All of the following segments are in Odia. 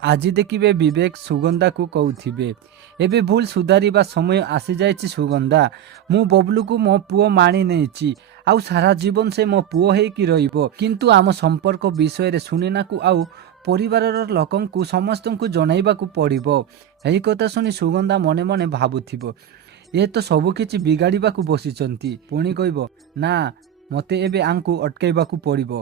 ଆଜି ଦେଖିବେ ବିବେକ ସୁଗନ୍ଧାକୁ କହୁଥିବେ, ଏବେ ଭୁଲ ସୁଧାରିବା ସମୟ ଆସିଯାଇଛି ସୁଗନ୍ଧା। ମୁଁ ବବଲୁକୁ ମୋ ପୁଅ ମାଣି ନେଇଛି, ଆଉ ସାରା ଜୀବନ ସେ ମୋ ପୁଅ ହେଇକି ରହିବ। କିନ୍ତୁ ଆମ ସମ୍ପର୍କ ବିଷୟରେ ସୁନୀନାକୁ ଆଉ ପରିବାରର ଲୋକଙ୍କୁ ସମସ୍ତଙ୍କୁ ଜଣାଇବାକୁ ପଡ଼ିବ। ଏହି କଥା ଶୁଣି ସୁଗନ୍ଧା ମନେ ମନେ ଭାବୁଥିବ, ଏ ତ ସବୁକିଛି ବିଗାଡ଼ିବାକୁ ବସିଛନ୍ତି। ପୁଣି କହିବ, ନା ମୋତେ ଏବେ ଆଙ୍କୁ ଅଟକାଇବାକୁ ପଡ଼ିବ,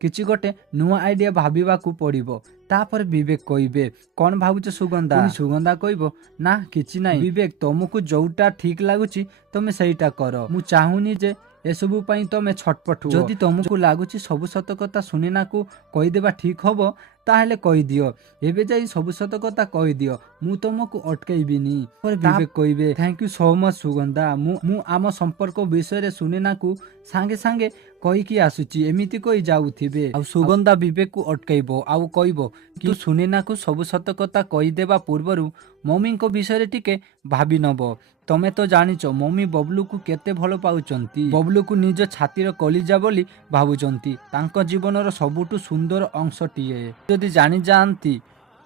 କିଛି ଗୋଟେ ନୂଆ ଆଇଡ଼ିଆ ଭାବିବାକୁ ପଡ଼ିବ। ତାପରେ ବିବେକ କହିବେ, କ'ଣ ଭାବୁଛ ସୁଗନ୍ଧା? ସୁଗନ୍ଧା କହିବ, ନା କିଛି ନାହିଁ ବିବେକ, ତମକୁ ଯୋଉଟା ଠିକ୍ ଲାଗୁଛି ତମେ ସେଇଟା କର। ମୁଁ ଚାହୁଁନି ଯେ ଏସବୁ ପାଇଁ ତମେ ଛଟପଟ ହୁଅ। ଯଦି ତମକୁ ଲାଗୁଛି ସବୁ ସତ କଥା ସୁନୀନାକୁ କହିଦେବା ଠିକ୍ ହବ, ତାହେଲେ କହିଦିଅ। ଏବେ ଯାଇ ସବୁ ସତ କଥା କହିଦିଅ, ମୁଁ ତମକୁ ଅଟକାଇବିନି। ବିବେକ କହିବେ, thank you so much Sugandha. ମୁଁ ଆମ ସମ୍ପର୍କ ବିଷୟରେ ସୁନୀନାକୁ ସାଙ୍ଗେ ସାଙ୍ଗେ କହିକି ଆସୁଛି। ଏମିତି କହି ଯାଉଥିବେ, ଆଉ ସୁଗନ୍ଧା ବିବେକକୁ ଅଟକାଇବ ଆଉ କହିବ, କିନ୍ତୁ ସୁନୀନାକୁ ସବୁ ସତ କଥା କହିଦେବା ପୂର୍ବରୁ ମମିଙ୍କ ବିଷୟରେ ଟିକେ ଭାବି ନବ। ତମେ ତ ଜାଣିଛ ମମି ବବଲୁକୁ କେତେ ଭଲ ପାଉଛନ୍ତି, ବବଲୁକୁ ନିଜ ଛାତିର କଲିଜା ବୋଲି ଭାବୁଛନ୍ତି, ତାଙ୍କ ଜୀବନର ସବୁଠୁ ସୁନ୍ଦର ଅଂଶଟିଏ। ଯଦି ଜାଣିଯାଆନ୍ତି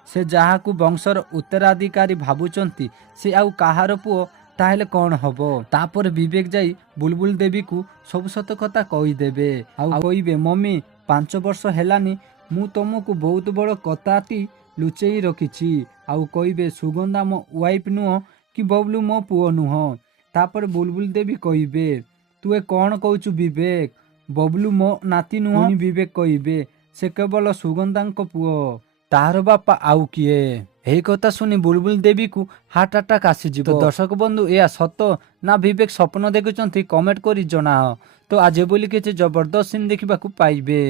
ସେ ଯାହାକୁ ବଂଶର ଉତ୍ତରାଧିକାରୀ ଭାବୁଛନ୍ତି ସେ ଆଉ କାହାର ପୁଅ, ତାହେଲେ କ'ଣ ହବ? ତାପରେ ବିବେକ ଯାଇ ବୁଲବୁଲ ଦେବୀକୁ ସବୁ ସତ କଥା କହିଦେବେ, ଆଉ କହିବେ, ମମି 5 ବର୍ଷ ହେଲାନି ମୁଁ ତମକୁ ବହୁତ ବଡ଼ କଥାଟି ଲୁଚେଇ ରଖିଛି। ଆଉ କହିବେ, ସୁଗନ୍ଧା ମୋ ୱାଇଫ୍ ନୁହଁ କି ବବଲୁ ମୋ ପୁଅ ନୁହଁ। ତାପରେ ବୁଲବୁଲ ଦେବୀ କହିବେ, ତୁ ଏ କ'ଣ କହୁଛୁ ବିବେକ, ବବଲୁ ମୋ ନାତି ନୁହଁ। ବିବେକ କହିବେ, ସେ କେବଳ ସୁଗନ୍ଧାଙ୍କ ପୁଅ, ତାହାର ବାପା ଆଉ କିଏ? ଏହି କଥା ଶୁଣି ବୁଲବୁଲ ଦେବୀକୁ ହାର୍ଟ ଆଟାକ୍ ଆସିଯିବ। ତ ଦର୍ଶକ ବନ୍ଧୁ, ଏହା ସତ ନା ବିବେକ ସ୍ୱପ୍ନ ଦେଖୁଛନ୍ତି? କମେଣ୍ଟ କରି ଜଣାଅ। ତ ଆଜି ବୋଲି କିଛି ଜବରଦସ୍ତ ସିନ୍ ଦେଖିବାକୁ ପାଇବେ।